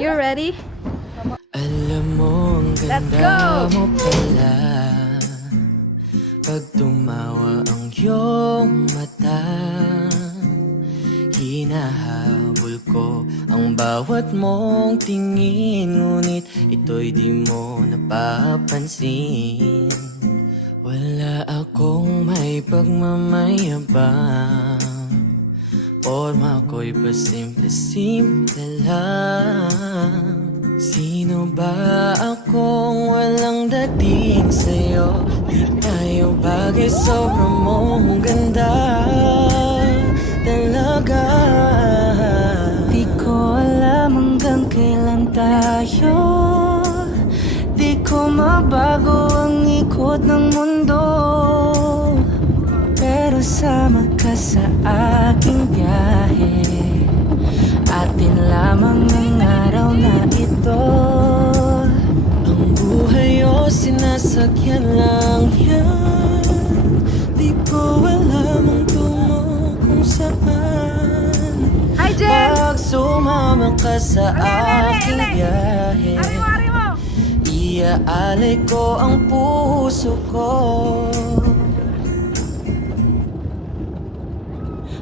you ready? Alam mo, ang Let's ganda go! mo pala pag tumawa ang iyong mata. Hinahabol ko ang bawat mong tingin, ngunit ito'y di mo napapansin. Wala akong may pagmamayabang, forma ko'y pasimple-simple lang. Sino ba akong walang dating sa'yo? Di tayo bagay, sobrang mong ganda talaga. Di ko alam hanggang kailan tayo, di ko mabago ang ikot ng mundo, pero sama ka sa aking biyahe. Atin lamang ang araw na ito. Ang buhay o sinasakyan lang yan. Di ko alam ang tungo kung saan. Hi, Jen! Pag sumama ka sa aking biyahe, iaalay ko ang puso ko.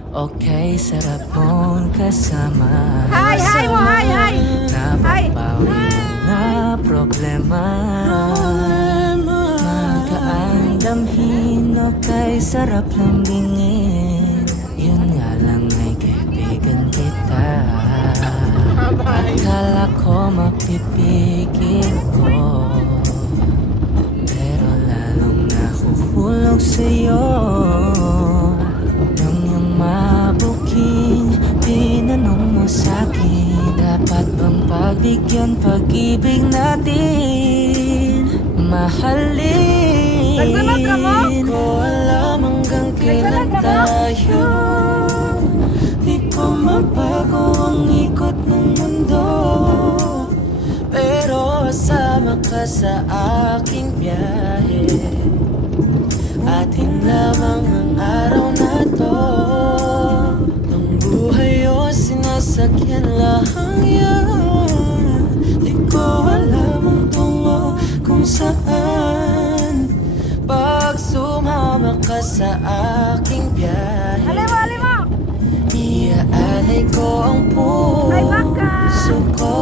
Okay, sarap mong kasama. Hi mo, hi! Napapawi na problema. Magaan damhin, okay, sarap lambingin. Yun nga lang ay kaibigan kita. Akala ko mapipigil ko, pero lalong nahuhulog sa'yo. Mabuking tinanong mo sa'kin, dapat bang pagbigyan pag-ibig natin? Mahalin. Nagsamat ka mo? Di ko alam hanggang kailan tayo, di ko mabago ang ikot ng mundo, pero sama ka sa aking biyahe. Atin lamang ang araw na to. Ng buhay o sinasakyan lang yan. Di ko alam ang tungo kung saan. Pag sumama ka sa aking biyahe, iaalay ko ang puso ko.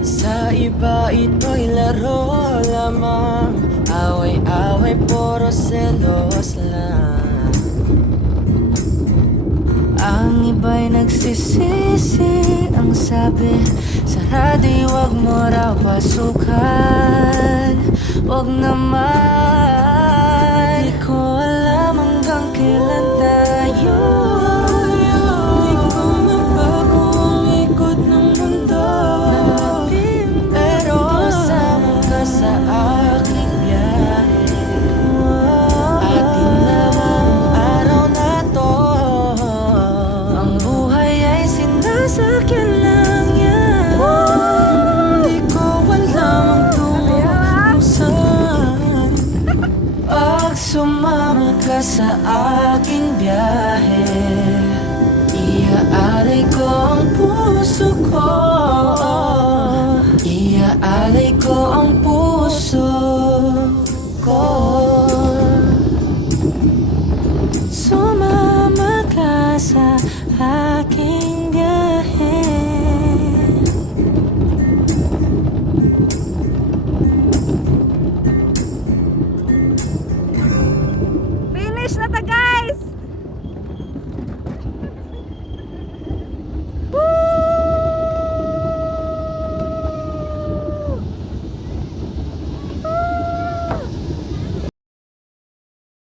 Sa iba ito'y laro lamang, away-away, puro selos lang. Ang iba'y nagsisisi, ang sabi sa radyo, wag mo raw pasukan. Wag naman, di ko alam hanggang kailan tayo. Di ko mabago ang ikot ng mundo, pero sama ka sa aking biyahe. Atin lamang araw na to. Ang buhay ay sinasakyan lang yan. Di ko alam ang tungo kung saan. Pag sumama ka sa aking biyahe, iaalay ko ang puso ko. Iaalay ko ang puso ko.